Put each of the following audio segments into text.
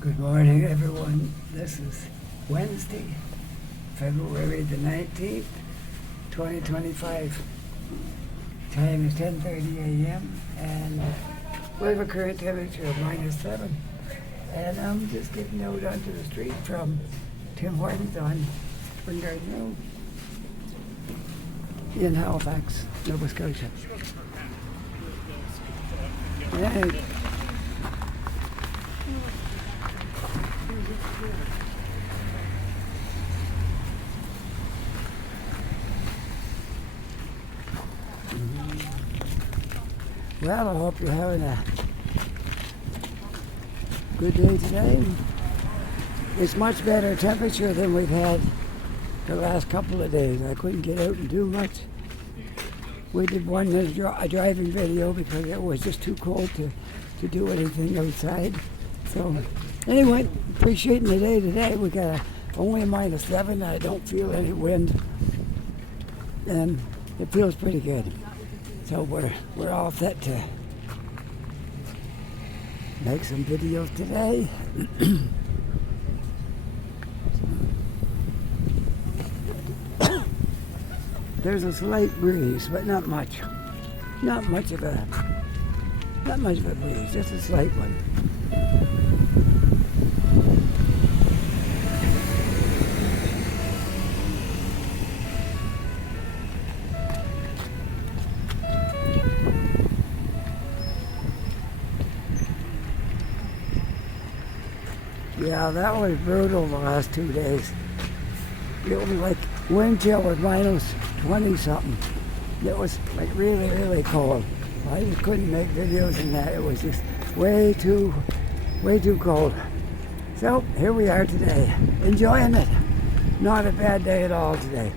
Good morning, everyone. This is Wednesday, February the 19th, 2025. Time is 10:30 a.m. and we have a current temperature of -7. And I'm just getting out onto the street from Tim Hortons on Spring Garden Road in Halifax, Nova Scotia. Right. Well, I hope you're having a good day today. It's much better temperature than we've had the last couple of days. I couldn't get out and do much. We did one a driving video because it was just too cold to do anything outside. So anyway, appreciating the day today. We got only a -7. I don't feel any wind, and it feels pretty good. So we're all set to make some videos today. There's a slight breeze, but not much. Not much of a breeze, just a slight one. Yeah, that was brutal the last 2 days. It was like wind chill was -20 something. It was like really, really cold. I just couldn't make videos in that. It was just way too cold. So here we are today, enjoying it. Not a bad day at all today.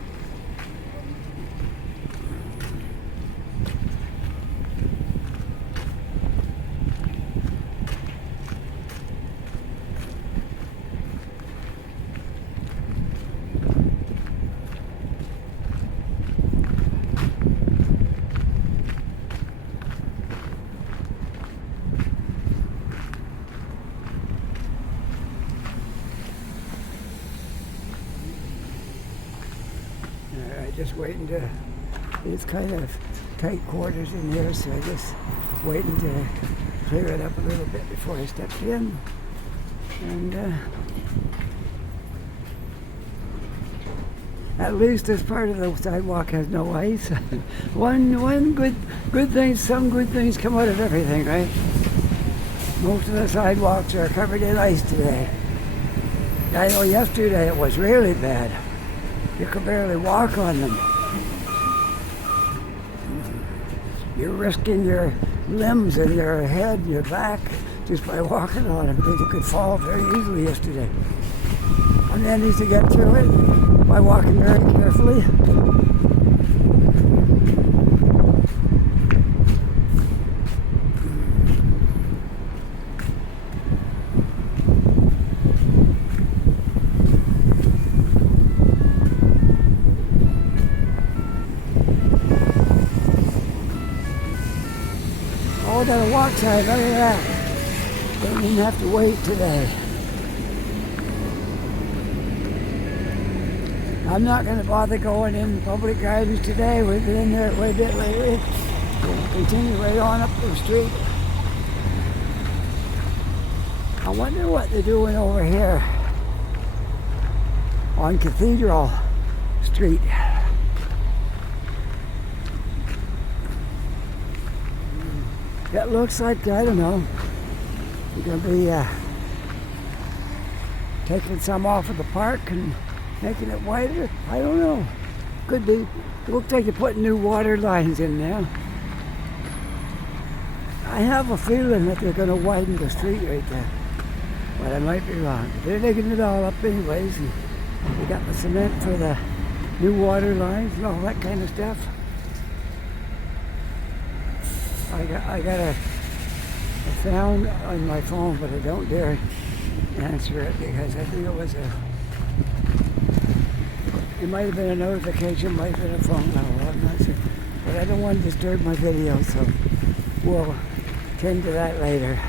Just waiting to, it's kind of tight quarters in here, so I'm just waiting to clear it up a little bit before I step in. And at least this part of the sidewalk has no ice. one good thing, some good things come out of everything, right? Most of the sidewalks are covered in ice today. I know yesterday it was really bad. You could barely walk on them. You're risking your limbs and your head and your back just by walking on them because you could fall very easily yesterday. And then used to get through it by walking very carefully. Oh, got a walk side, look at that. Don't even have to wait today. I'm not going to bother going in public gardens today. We've been in there quite a bit lately. We'll continue right on up the street. I wonder what they're doing over here on Cathedral Street. It looks like, I don't know, you're going to be taking some off of the park and making it wider. I don't know. Could be. It looks like you're putting new water lines in there. I have a feeling that they're going to widen the street right there. But I might be wrong. They're digging it all up anyways. And they got the cement for the new water lines and all that kind of stuff. I got a sound on my phone, but I don't dare answer it because I think it might have been a notification, might have been a phone call, I'm not sure. But I don't want to disturb my video, so we'll tend to that later.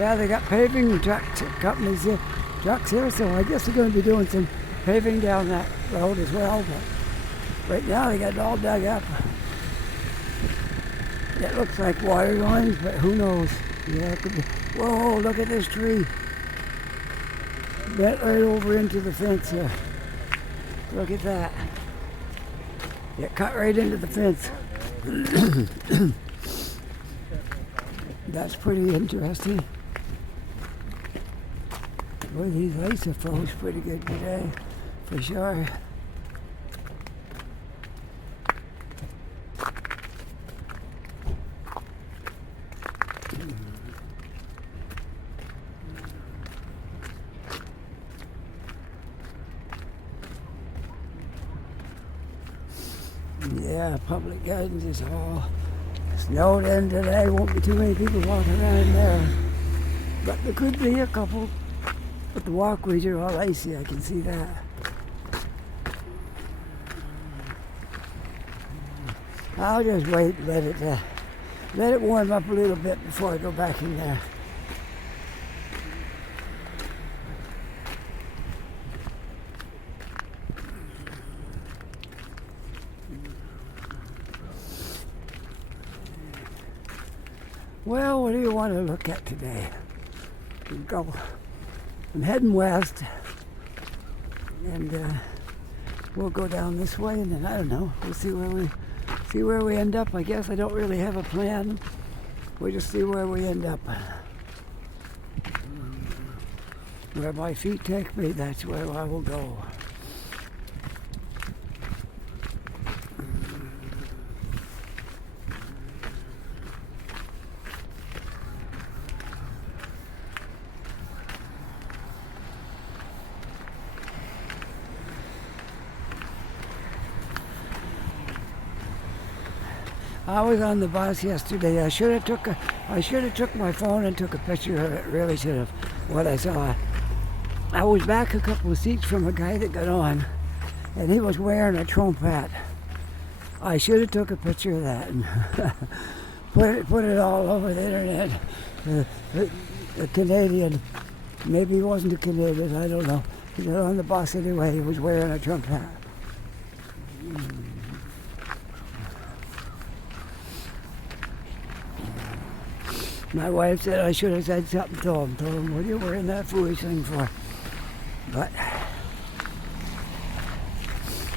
Yeah, they got paving companies here, trucks here, so I guess they're going to be doing some paving down that road as well. But right now they got it all dug up. It looks like water lines, but who knows? Yeah, it could be. Whoa, look at this tree. Bent right over into the fence here. Look at that. It cut right into the fence. That's pretty interesting. Boy, these ice have froze pretty good today, for sure. Yeah, public gardens is all snowed in today. Won't be too many people walking around there. But there could be a couple. But the walkways are all icy, I can see that. I'll just wait and let it warm up a little bit before I go back in there. Well, what do you want to look at today? I'm heading west, and we'll go down this way, and then I don't know. We'll see where we end up. I guess I don't really have a plan. We'll just see where we end up. Where my feet take me, that's where I will go. I was on the bus yesterday. I should have took my phone and took a picture of it. Really should have. What I saw. I was back a couple of seats from a guy that got on, and he was wearing a Trump hat. I should have took a picture of that and put it all over the internet. A Canadian, maybe he wasn't a Canadian. I don't know. He got on the bus anyway. He was wearing a Trump hat. My wife said I should have said something to him. Told him, what are you wearing that foolish thing for? But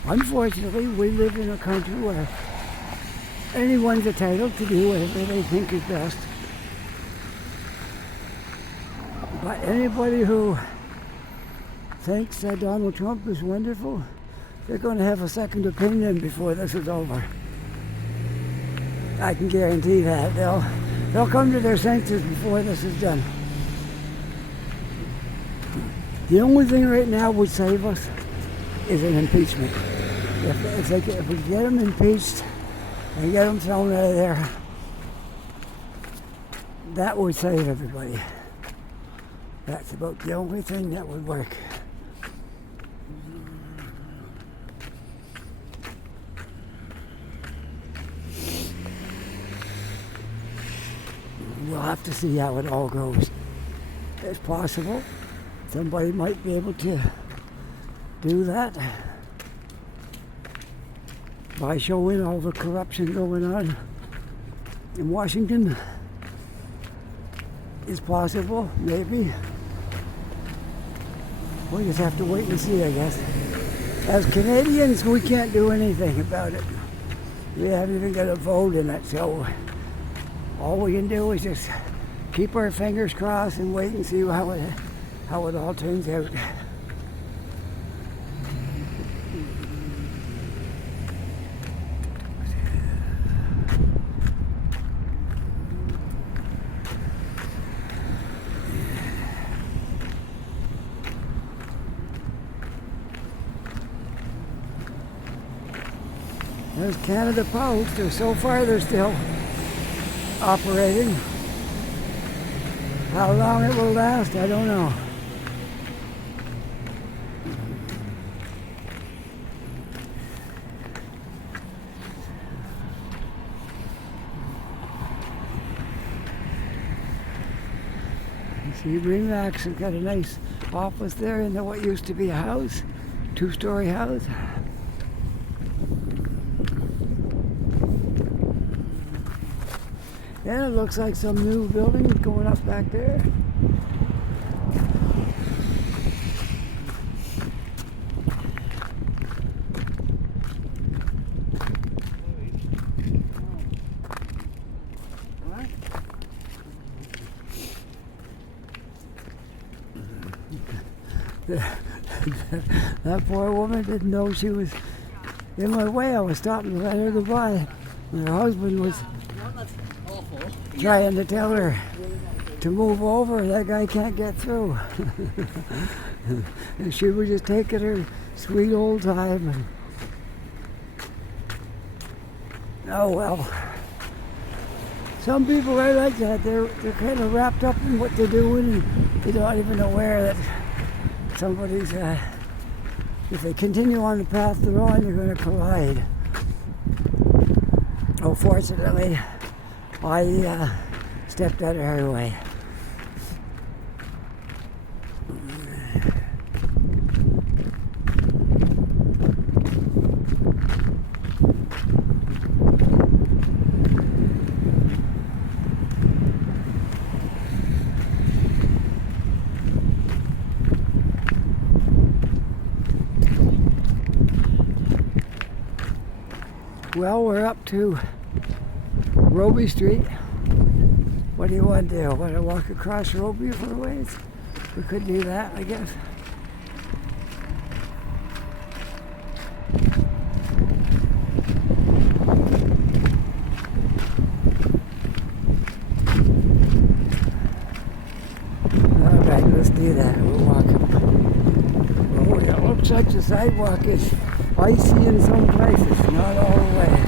unfortunately, we live in a country where anyone's entitled to do whatever they think is best. But anybody who thinks that Donald Trump is wonderful, they're going to have a second opinion before this is over. I can guarantee that. They'll come to their senses before this is done. The only thing right now would save us is an impeachment. If we get them impeached and get them thrown out of there, that would save everybody. That's about the only thing that would work. We'll have to see how it all goes. It's possible somebody might be able to do that by showing all the corruption going on in Washington. It's possible, maybe. We'll just have to wait and see, I guess. As Canadians, we can't do anything about it. We haven't even got a vote in it, so all we can do is just keep our fingers crossed and wait and see how it all turns out. There's Canada Post. So far they're still operating. How long it will last, I don't know. See, Remax has got a nice office there in what used to be a house, two-story house. Then it looks like some new building going up back there. That poor woman didn't know she was in my way. I was stopping to let her go by. And her husband was trying to tell her to move over. That guy can't get through. And she was just taking her sweet old time. And oh well. Some people are like that. They're kind of wrapped up in what they're doing, and they're not even aware that somebody's, if they continue on the path they're on, they're going to collide. Oh, fortunately, I stepped out of her way. Well, we're up to Roby Street. What do you want to do? Want to walk across Roby for a ways? We could do that, I guess. Alright, let's do that. We'll walk up. Oh, it looks like the sidewalk is icy in some places, not all the way.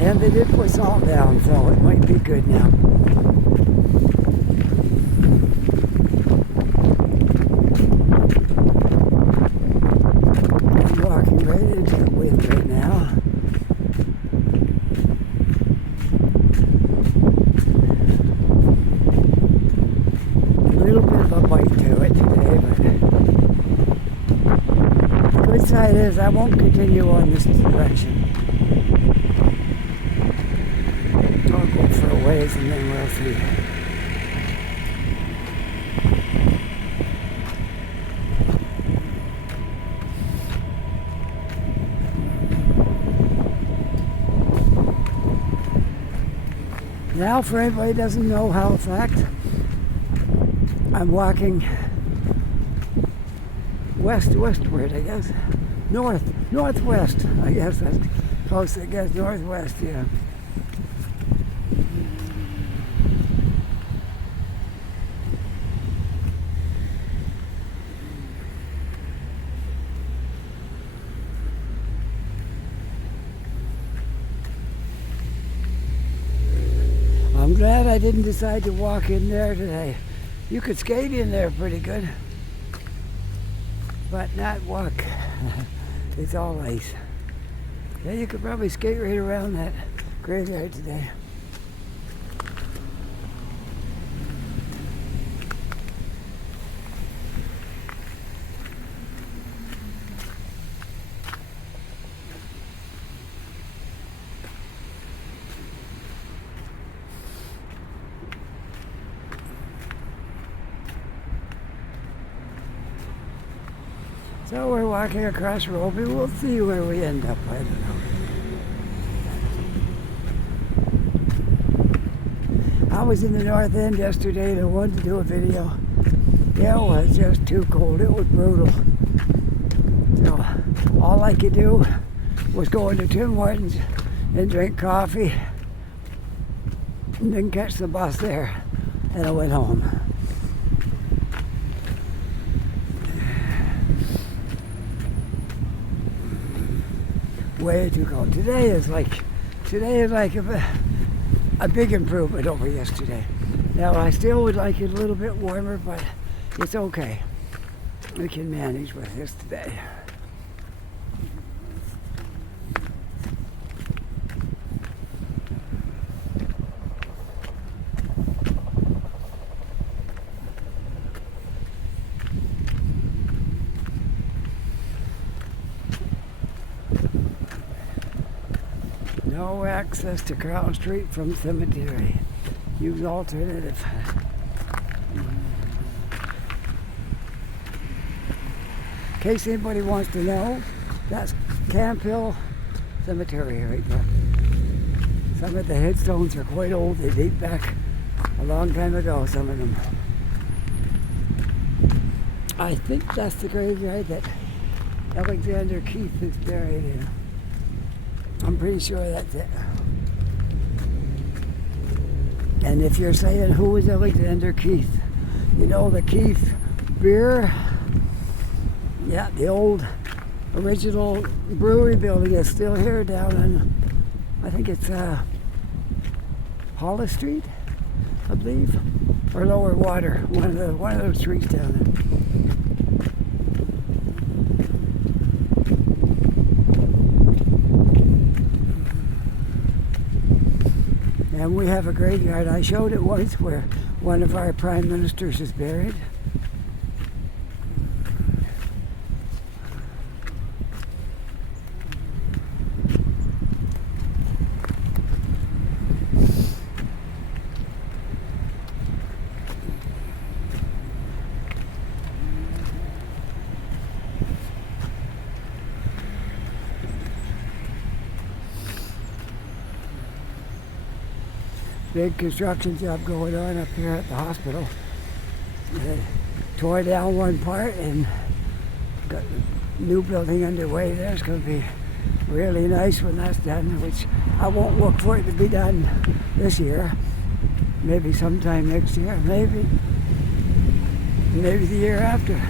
And they did put salt down, so it might be good now. I'm walking right into the wind right now. A little bit of a bite to it today, but the good side is I won't continue on this direction. I'll go for a ways and then we'll see. Now, for anybody who doesn't know Halifax, I'm walking westward, I guess. Northwest, I guess. That's close, I guess. Northwest, yeah. I'm glad I didn't decide to walk in there today. You could skate in there pretty good, but not walk. It's all ice. Yeah, you could probably skate right around that graveyard today. So we're walking across Robie. We'll see where we end up. I don't know. I was in the North End yesterday and I wanted to do a video. Yeah, it was just too cold. It was brutal. So all I could do was go into Tim Hortons and drink coffee and then catch the bus there. And I went home. Way too cold. Today is like a big improvement over yesterday. Now I still would like it a little bit warmer, but it's okay. We can manage with this today. No access to Crown Street from cemetery. Use alternative. In case anybody wants to know, that's Camp Hill Cemetery right there. Some of the headstones are quite old. They date back a long time ago, some of them. I think that's the graveyard that Alexander Keith is buried in. I'm pretty sure that's it. And if you're saying who is Alexander Keith, you know the Keith beer? Yeah, the old original brewery building is still here down on, I think it's Hollis Street, I believe, or Lower Water, one of those streets down there. And we have a graveyard. I showed it once where one of our prime ministers is buried. Big construction job going on up here at the hospital. They tore down one part and got a new building underway there. It's going to be really nice when that's done, which I won't look for it to be done this year. Maybe sometime next year, maybe the year after.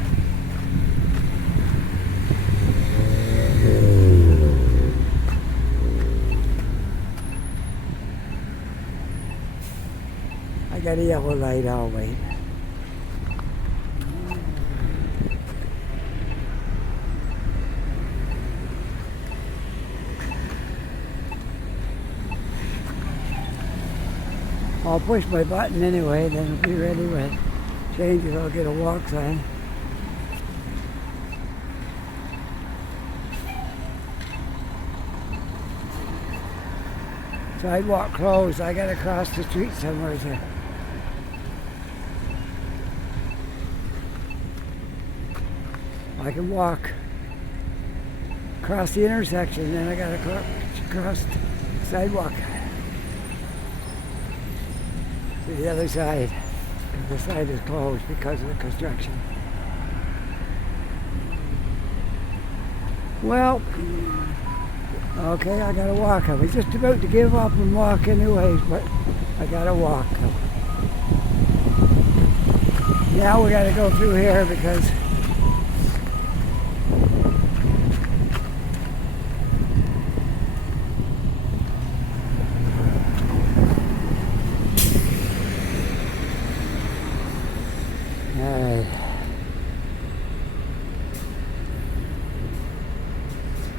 I got a yellow light, I'll wait. I'll push my button anyway, then it'll be ready when change it, I'll get a walk sign. Sidewalk closed, I gotta cross the street somewhere to I can walk across the intersection, then I gotta cross the sidewalk to the other side. The side is closed because of the construction. Well, okay, I gotta walk. I was just about to give up and walk anyways, but I gotta walk. Now we gotta go through here because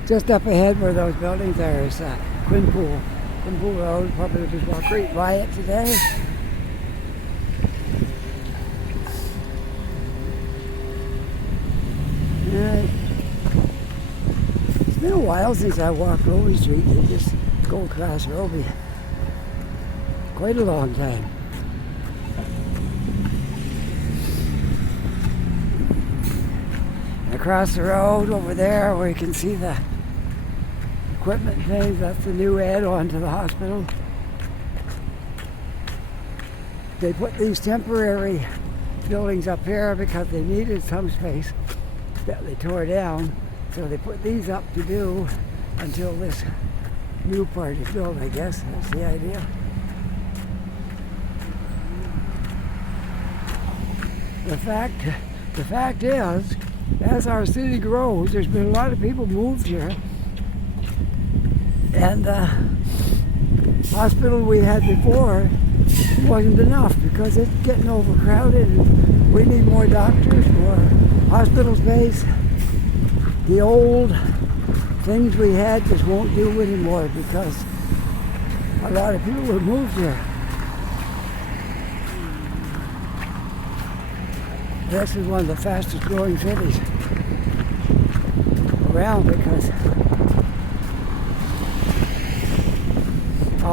just up ahead where those buildings are is Quinpool Road. Probably just walk right by it today. It's been a while since I walked Roby Street. You just go across Roby. Quite a long time. Across the road over there where you can see the equipment things, that's the new add-on to the hospital. They put these temporary buildings up here because they needed some space that they tore down, so they put these up to do until this new part is built, I guess. That's the idea. The fact is, as our city grows, there's been a lot of people moved here, and the hospital we had before wasn't enough because it's getting overcrowded and we need more doctors, more hospital space. The old things we had just won't do anymore because a lot of people have moved here. This is one of the fastest growing cities around because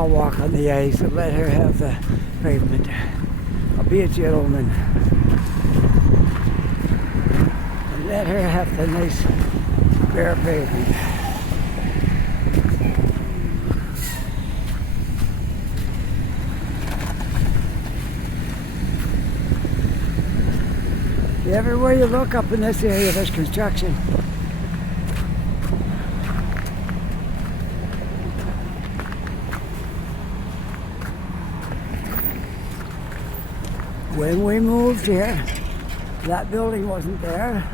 I'll walk on the ice and let her have the pavement. I'll be a gentleman and let her have the nice bare pavement. Everywhere you look up in this area, there's construction. When we moved here, that building wasn't there.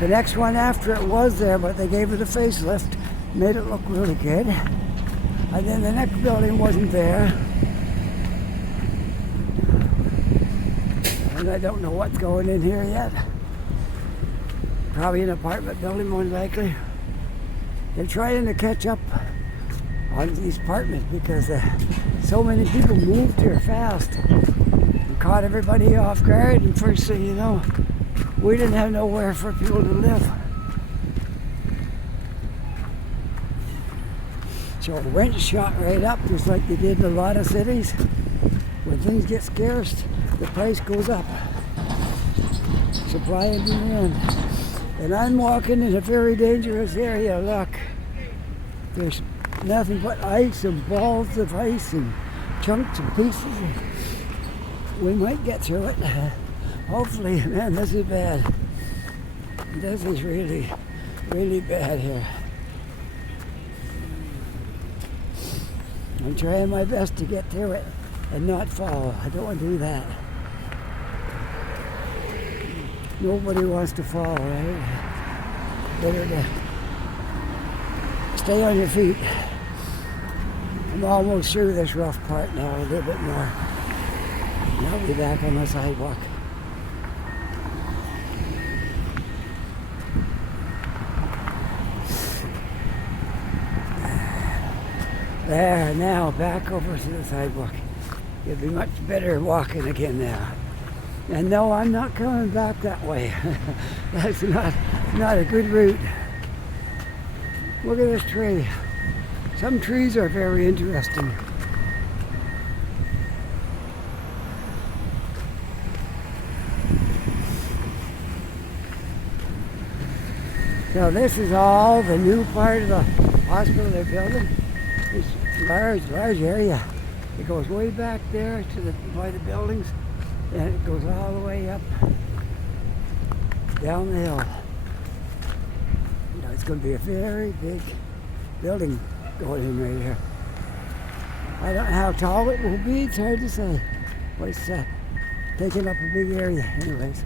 The next one after it was there, but they gave it a facelift, made it look really good. And then the next building wasn't there. And I don't know what's going in here yet. Probably an apartment building, more than likely. They're trying to catch up on these apartments because so many people moved here fast and caught everybody off guard, and first thing you know, we didn't have nowhere for people to live. So rent shot right up just like they did in a lot of cities. When things get scarce, the price goes up. Supply and demand. And I'm walking in a very dangerous area. Look, there's nothing but ice and balls of ice and chunks and pieces. We might get through it. Hopefully. Man, this is bad. This is really, really bad here. I'm trying my best to get through it and not fall. I don't want to do that. Nobody wants to fall, right? Better to stay on your feet. I'm almost through this rough part now, a little bit more. And I'll be back on the sidewalk. There, now back over to the sidewalk. It'll be much better walking again now. And no, I'm not coming back that way. That's not a good route. Look at this tree. Some trees are very interesting. So this is all the new part of the hospital they're building. It's large area. It goes way back there to by the buildings, and it goes all the way up down the hill. You know, it's going to be a very big building going in right here. I don't know how tall it will be. It's hard to say. But it's taking up a big area, anyways.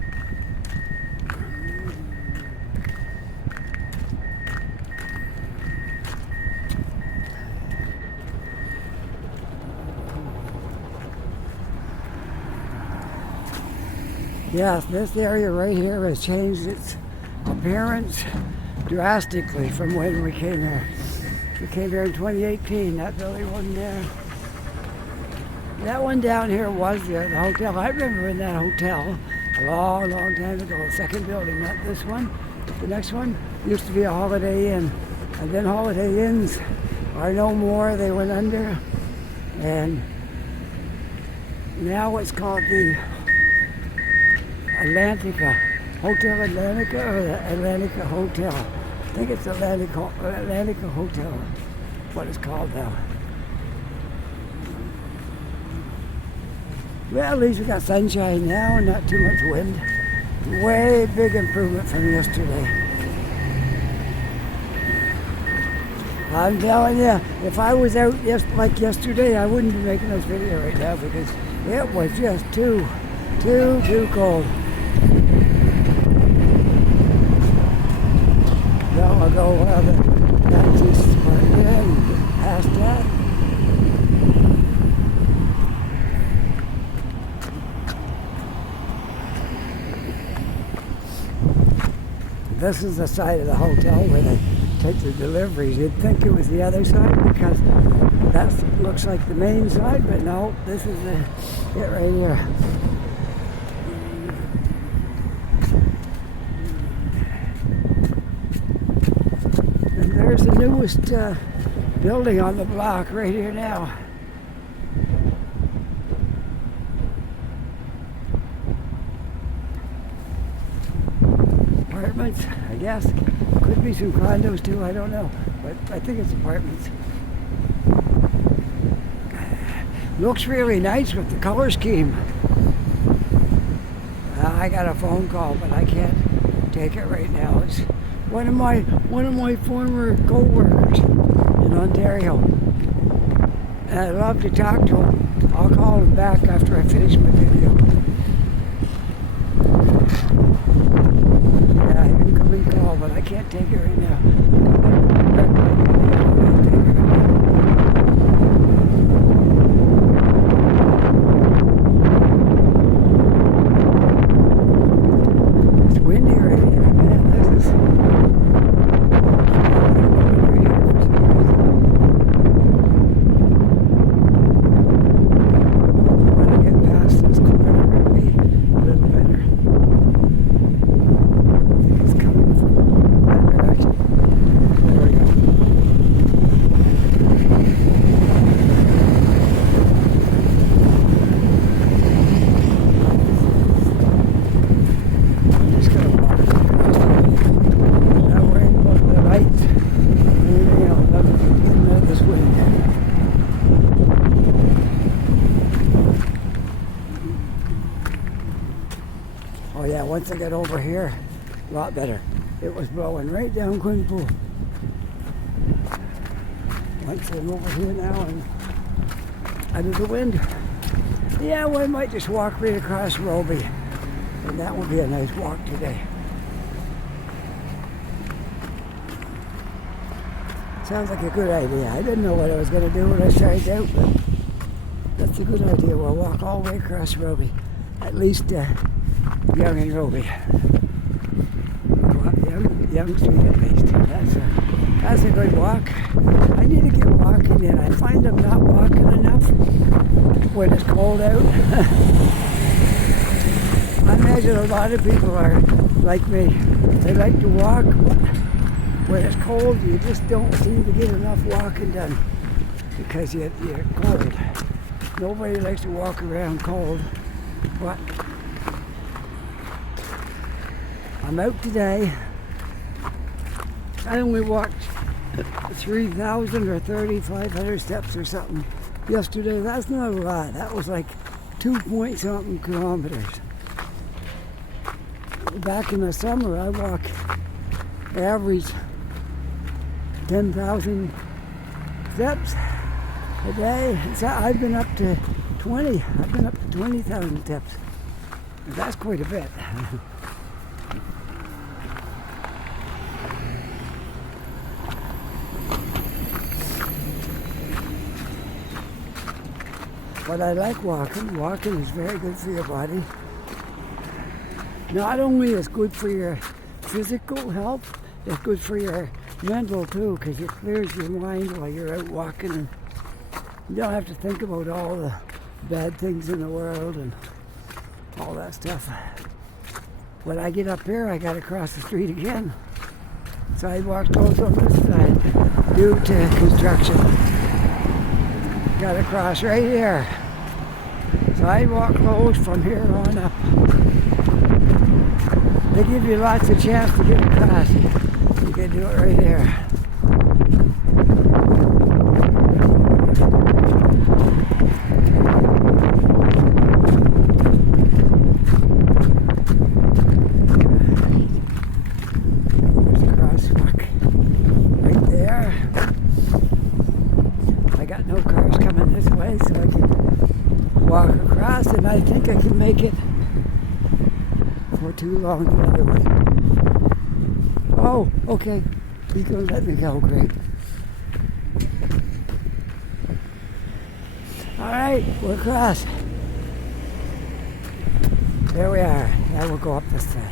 Yes, this area right here has changed its appearance drastically from when we came here. We came here in 2018. That building wasn't there. That one down here was there, the hotel. I remember in that hotel a long, long time ago. Second building, not this one. The next one used to be a Holiday Inn. And then Holiday Inns are no more. They went under. And now it's called the Atlantica, Hotel Atlantica, or the Atlantica Hotel. I think it's Atlantica Hotel, what it's called now. Well, at least we got sunshine now and not too much wind. Way big improvement from yesterday. I'm telling you, if I was out like yesterday, I wouldn't be making this video right now because it was just too cold. Now I'll go the Baptist part and past that. This is the side of the hotel where they take the deliveries. You'd think it was the other side because that looks like the main side, but no, this is it right here. And there's the newest building on the block right here now. Apartments, I guess. Could be some condos too, I don't know. But I think it's apartments. Looks really nice with the color scheme. I got a phone call, but I can't take it right now. It's one of my former co-workers in Ontario. And I'd love to talk to him. I'll call him back after I finish my video. Yeah, incoming call, but I can't take it right now. It's windy right here, man. This is... Oh yeah, once I got over here, a lot better. It was blowing right down Quinpool. Once I'm over here now and out of the wind. Yeah, well, I might just walk right across Roby. And that will be a nice walk today. Sounds like a good idea. I didn't know what I was going to do when I started out, but that's a good idea. We'll walk all the way across Roby. At least Young and Roby. Young Street at least. That's a good walk. I need to get walking in. I find I'm not walking enough when it's cold out. I imagine a lot of people are like me. They like to walk. When it's cold, you just don't seem to get enough walking done because you're cold. Nobody likes to walk around cold. But I'm out today. I only walked 3,000 or 3,500 steps or something yesterday. That's not a lot. That was like 2-point-something kilometers. Back in the summer, I walk average 10,000 steps a day. So I've been up to 20. I've been up to 20,000 steps. That's quite a bit. But I like walking. Walking is very good for your body. Not only is it good for your physical health, it's good for your mental too, because it clears your mind while you're out walking, and you don't have to think about all the bad things in the world and all that stuff. When I get up here, I got to cross the street again. Sidewalk closed on this side due to construction. Got to cross right here. Sidewalk closed from here on up. They give you lots of chance to get across. You can do it right here. There's a crosswalk right there. I got no cars coming this way, so I can walk across, and I think I can make it for too long the other way. Oh, okay. He's going to let me go. Great. All right, we're across. There we are. Now we'll go up this side.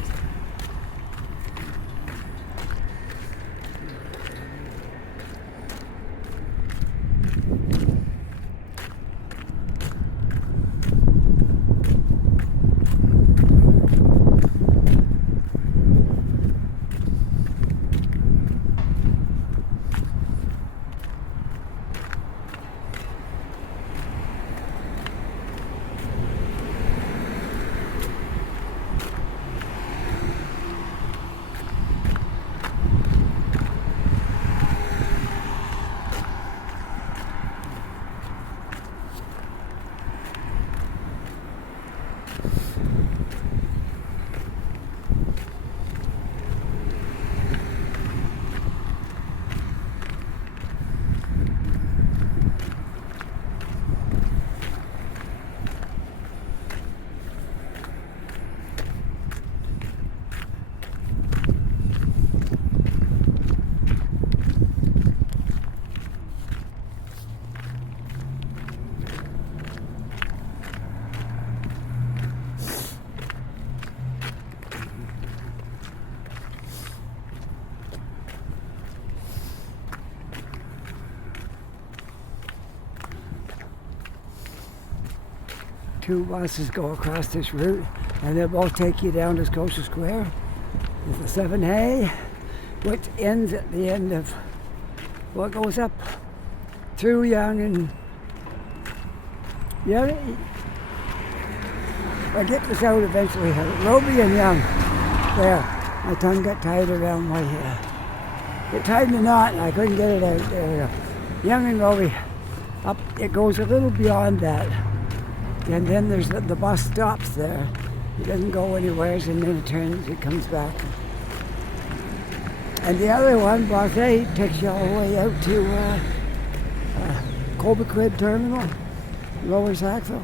two buses go across this route, and they'll both take you down to Scotia Square. There's a 7A, which ends at the end of what goes up through Young and I get this out eventually. Roby and Young. There. My tongue got tied around my head. It tied the knot and I couldn't get it out. There we go. Young and Roby. Up. It goes a little beyond that. And then there's the bus stops there. It doesn't go anywhere, and then it turns, it comes back. And the other one, bus 8, takes you all the way out to Cobequid Terminal, Lower Sackville.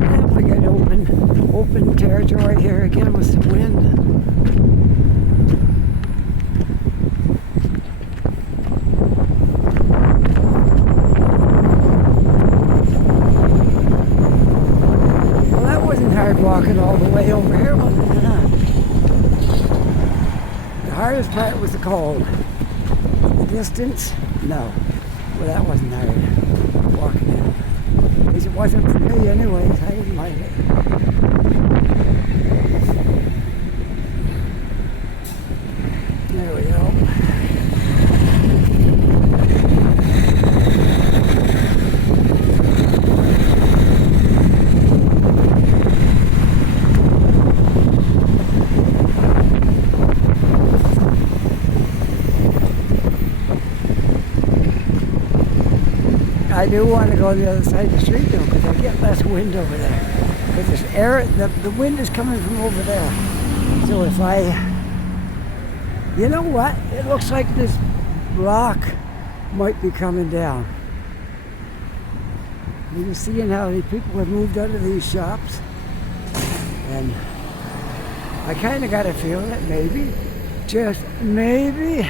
Yeah, we get open territory here again with some wind. Walking all the way over here, wasn't it? The hardest part was the cold. The distance, no. Well, that wasn't hard walking in. At least it wasn't for me anyways. I didn't mind it. There we go. I do want to go on the other side of the street though, because I get less wind over there. Because there's air, the wind is coming from over there. So if you know what? It looks like this block might be coming down. You're seeing how the people have moved out of these shops. And I kind of got a feeling that maybe, just maybe,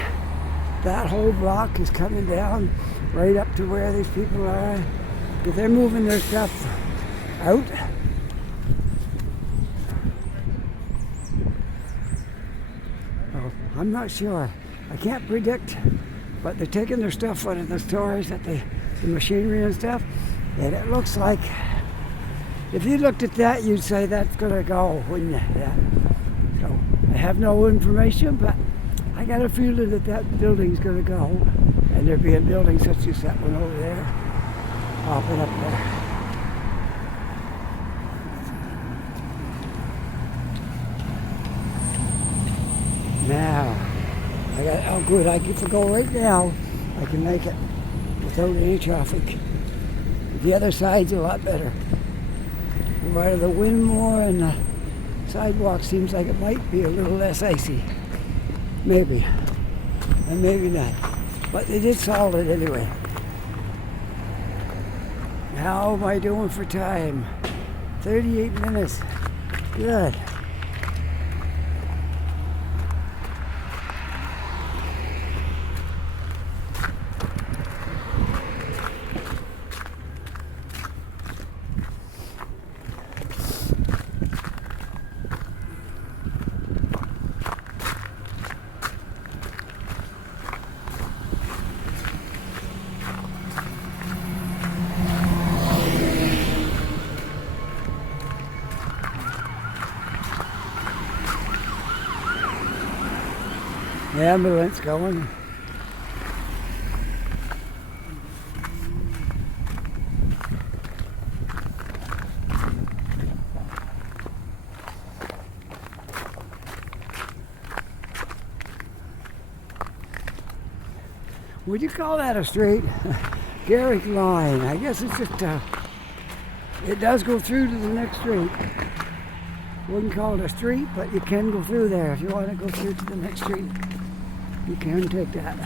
that whole block is coming down right up to where these people are, because they're moving their stuff out. Oh, I'm not sure. I can't predict, but they're taking their stuff out of the stores, at the machinery and stuff, and it looks like, if you looked at that, you'd say that's going to go, wouldn't you? Yeah. So, I have no information, but I got a feeling that that building's going to go. And there'd be a building such as that one over there, popping up there. Now, oh good, I get to go right now. I can make it without any traffic. The other side's a lot better. We're out of the wind more, and the sidewalk seems like it might be a little less icy. Maybe, and maybe not. But they did solve it anyway. How am I doing for time? 38 minutes. Good. The ambulance going. Would you call that a street? Garrick Line. I guess it's just it does go through to the next street. Wouldn't call it a street, but you can go through there. If you want to go through to the next street, you can take that.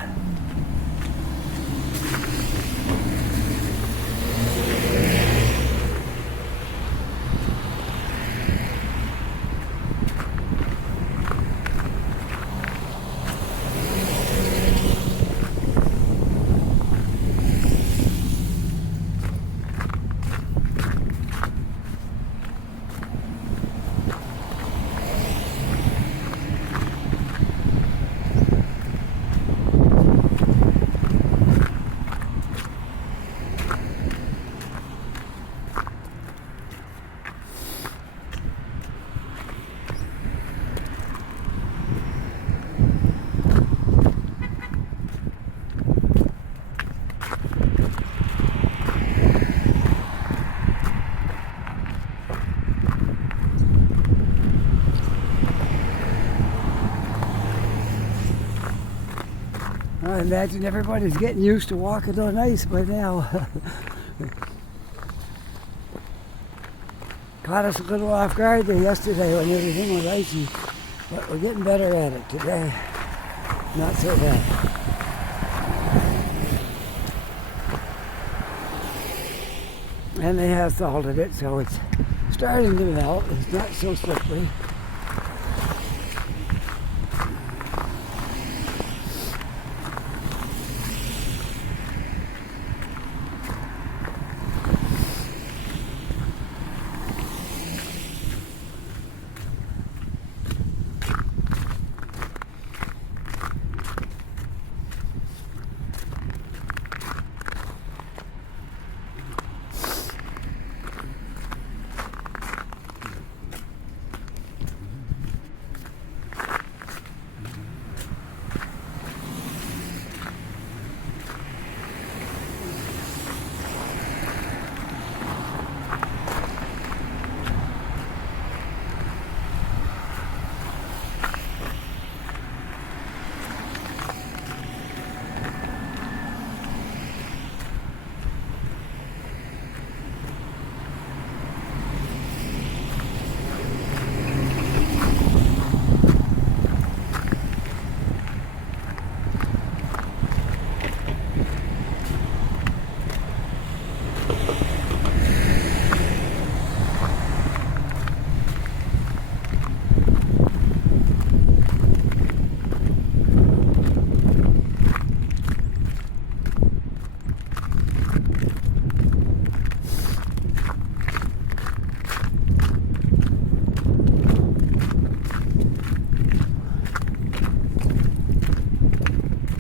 I imagine everybody's getting used to walking on ice by now. Caught us a little off guard there yesterday when everything was icy, but we're getting better at it today. Not so bad. And they have salted it, so it's starting to melt. It's not so slippery.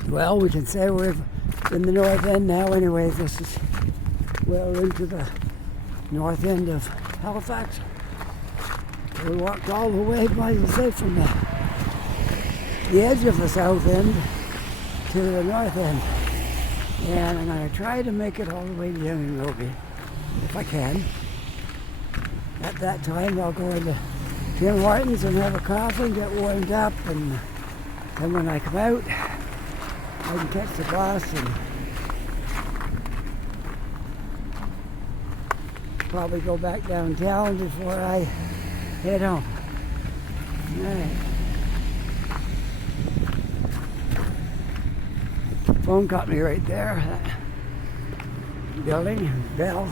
Well, we can say we're in the north end now anyway. This is well into the north end of Halifax. We walked all the way, like I say, from the edge of the south end to the north end. And I'm going to try to make it all the way down in Roby, if I can. At that time, I'll go into Tim Hortons and have a coffee and get warmed up. And then when I come out, I can catch the bus and probably go back downtown before I head home. All right. Phone caught me right there. That building, bell.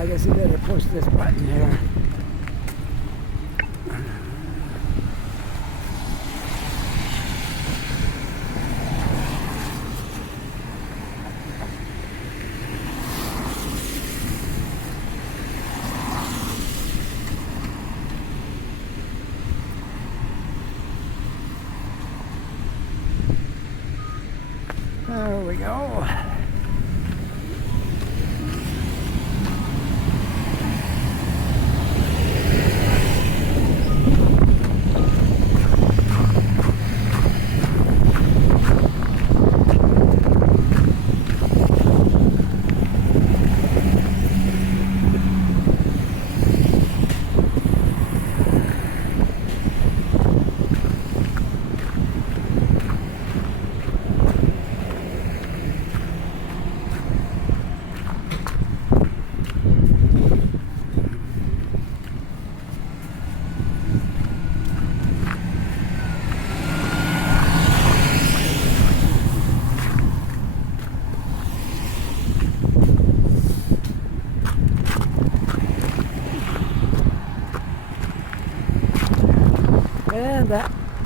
I guess you better push this button here. There we go.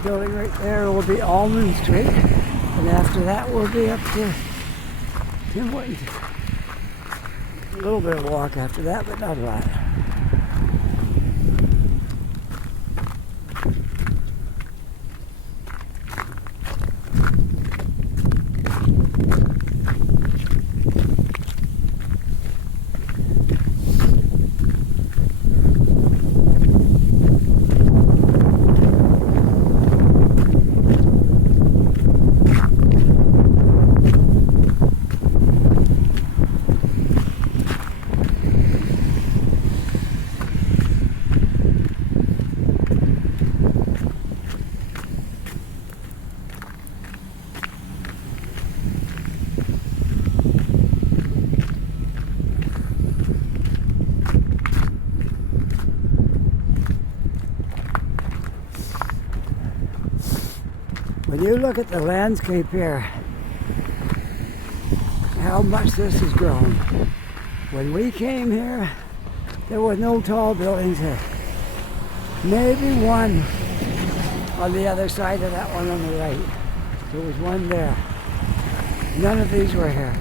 building right there will be Almond Street, and after that we'll be up to Tim Hortons. A little bit of walk after that, but not a lot. When you look at the landscape here, how much this has grown. When we came here, there were no tall buildings here. Maybe one on the other side of that one on the right. There was one there. None of these were here.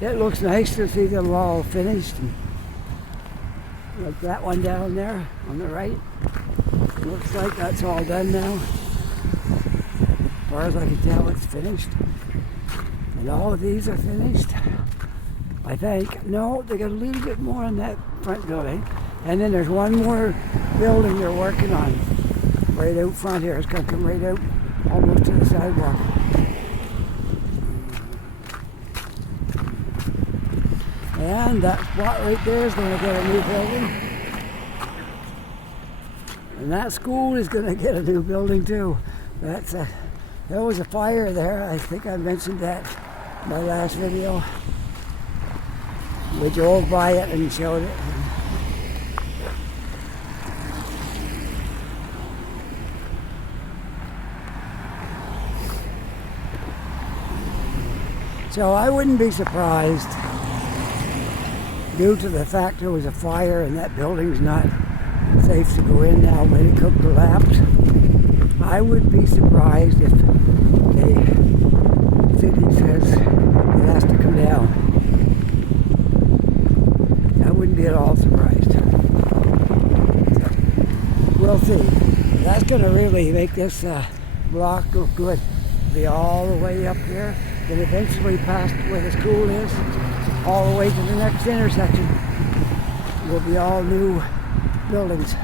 It looks nice to see them all finished. Like that one down there on the right. Looks like that's all done now. As far as I can tell, it's finished. And all of these are finished, I think. No, they got a little bit more on that front building. And then there's one more building they're working on. Right out front here. It's going to come right out almost to the sidewalk. And that spot right there is going to get a new building. And that school is going to get a new building too. There was a fire there. I think I mentioned that in my last video. We drove by it and showed it. So I wouldn't be surprised, due to the fact there was a fire and that building's not safe to go in now when it could collapse. I would be surprised if the city says it has to come down. I wouldn't be at all surprised. So, we'll see. That's going to really make this block look good. Be all the way up here, then eventually past where the school is, all the way to the next intersection. Will be all new buildings.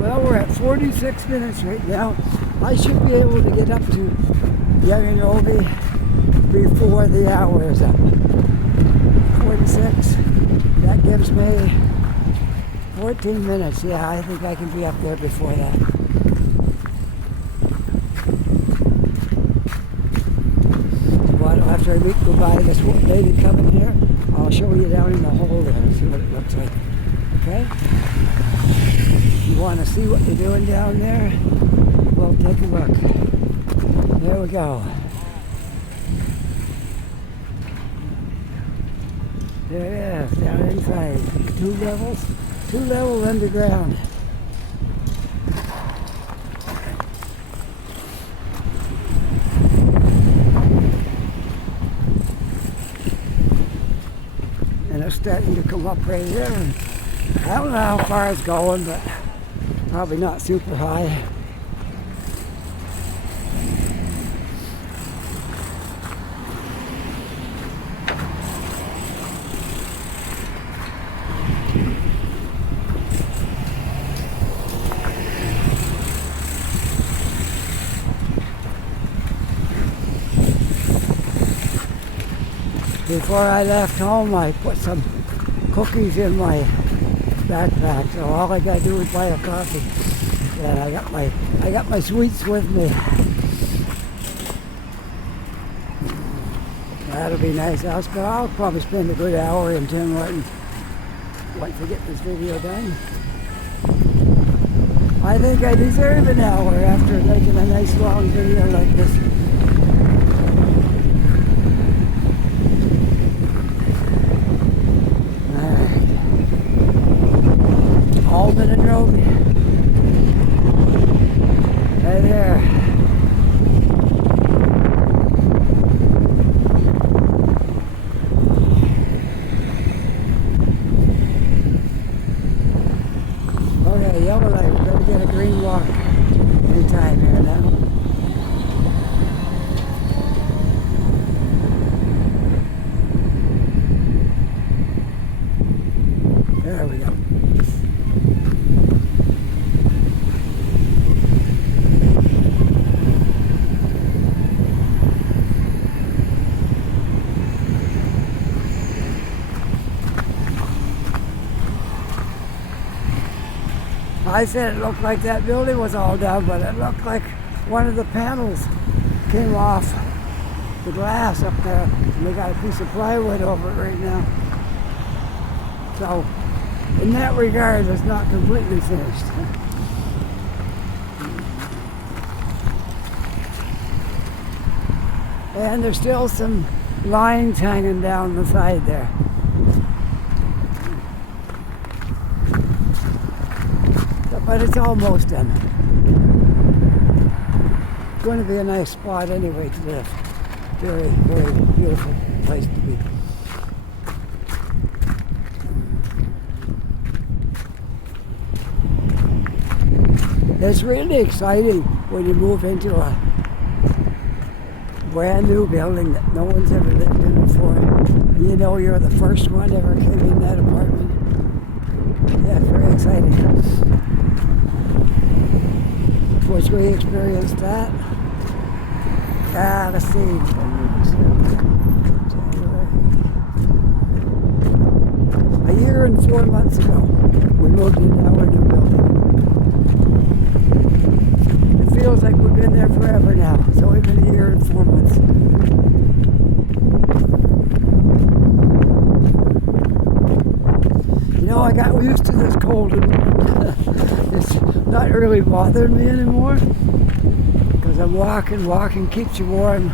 Well, we're at 46 minutes right now. I should be able to get up to Young and Roby before the hour is up. 46. That gives me 14 minutes. Yeah, I think I can be up there before that. But after I go by this lady coming here, I'll show you down in the hole there and see what it looks like. Okay? You want to see what they're doing down there? Well, take a look. There we go. There it is, down inside. 2 levels, 2 levels underground. And it's starting to come up right here. I don't know how far it's going, but probably not super high. Before I left home, I put some cookies in my backpack, so all I gotta do is buy a coffee. And I got my sweets with me. That'll be nice. I'll probably spend a good hour in Tim Hortons once I get this video done. I think I deserve an hour after making a nice long video like this. Alright. Alden and Roby. Right there. Okay, yellow light. We're going to get a green walk anytime here now. There we go. I said it looked like that building was all down, but it looked like one of the panels came off the glass up there. And they got a piece of plywood over it right now. So, in that regard, it's not completely finished. And there's still some lines hanging down the side there. But it's almost done. It's going to be a nice spot anyway to live. Very, very beautiful place to be. It's really exciting when you move into a brand new building that no one's ever lived in before. You know you're the first one ever came in that apartment. Yeah, it's very exciting. Of course, we experienced that. Let's see. A year and 4 months ago, we moved into our new building. It feels like we've been there forever now. It's only been a year and 4 months. You know, I got used to this cold and it's not really bothering me anymore because I'm walking keeps you warm.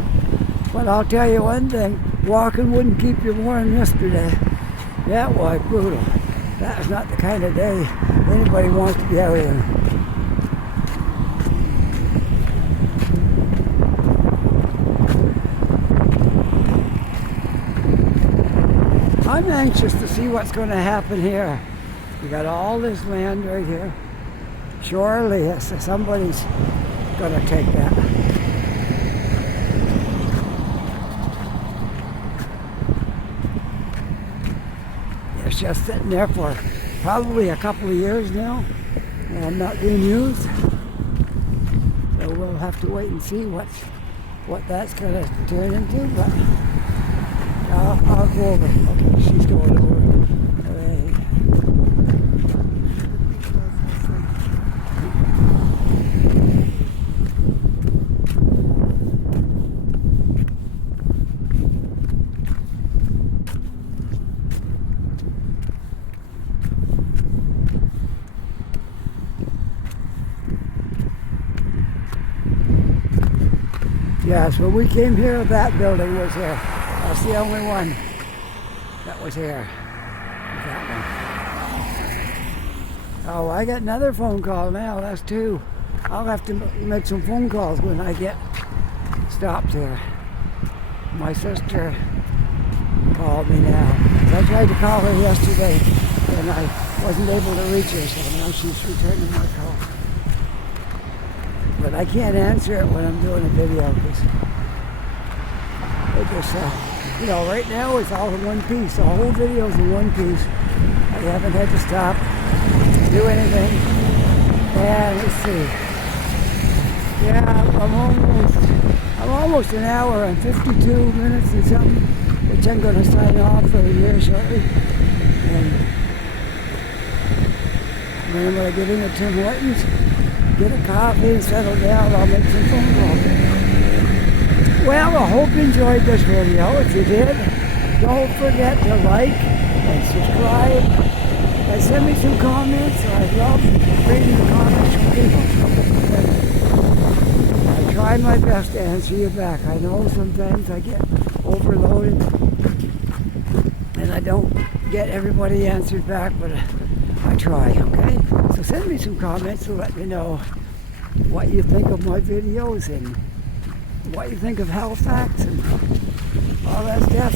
But I'll tell you one thing, walking wouldn't keep you warm yesterday. That was brutal. That was not the kind of day anybody wants to be out in. I'm anxious to see what's going to happen here. We got all this land right here. Surely somebody's going to take that. It's just sitting there for probably a couple of years now and not being used. So we'll have to wait and see what that's going to turn into. But I'll go over. Okay, she's going over. Yes, when we came here, that building was here. That's the only one that was here. That one. Oh, I got another phone call now. That's two. I'll have to make some phone calls when I get stopped here. My sister called me now. I tried to call her yesterday and I wasn't able to reach her, so now she's returning my call. But I can't answer it when I'm doing a video because it just, you know, right now it's all in one piece. The whole video's in one piece. I haven't had to stop, do anything. And let's see. Yeah, I'm almost an hour and 52 minutes and something. It much. I'm going to sign off for here shortly. And when I'm going to get into Tim Hortons, get a coffee and settle down. I'll make some phone calls. Well, I hope you enjoyed this video. If you did, don't forget to like and subscribe and send me some comments. I love reading the comments from people. I try my best to answer you back. I know sometimes I get overloaded and I don't get everybody answered back, but I try, okay? So send me some comments to let me know what you think of my videos and what you think of Halifax and all that stuff.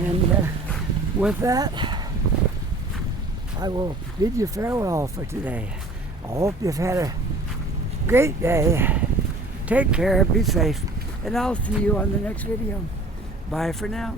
And with that, I will bid you farewell for today. I hope you've had a great day. Take care, be safe, and I'll see you on the next video. Bye for now.